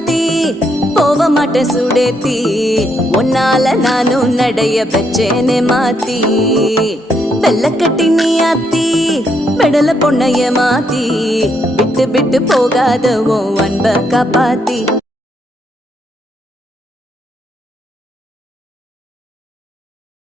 மாத்தி போக மாட்டேன் சுடேத்தி உன்னால நானும் நடைய பெச்சேனே மாத்தி வெள்ளக்கட்டி நீ ஆத்தி பெடல பொண்ணைய மாத்தி விட்டு விட்டு போகாத உன் அன்ப காப்பாத்தி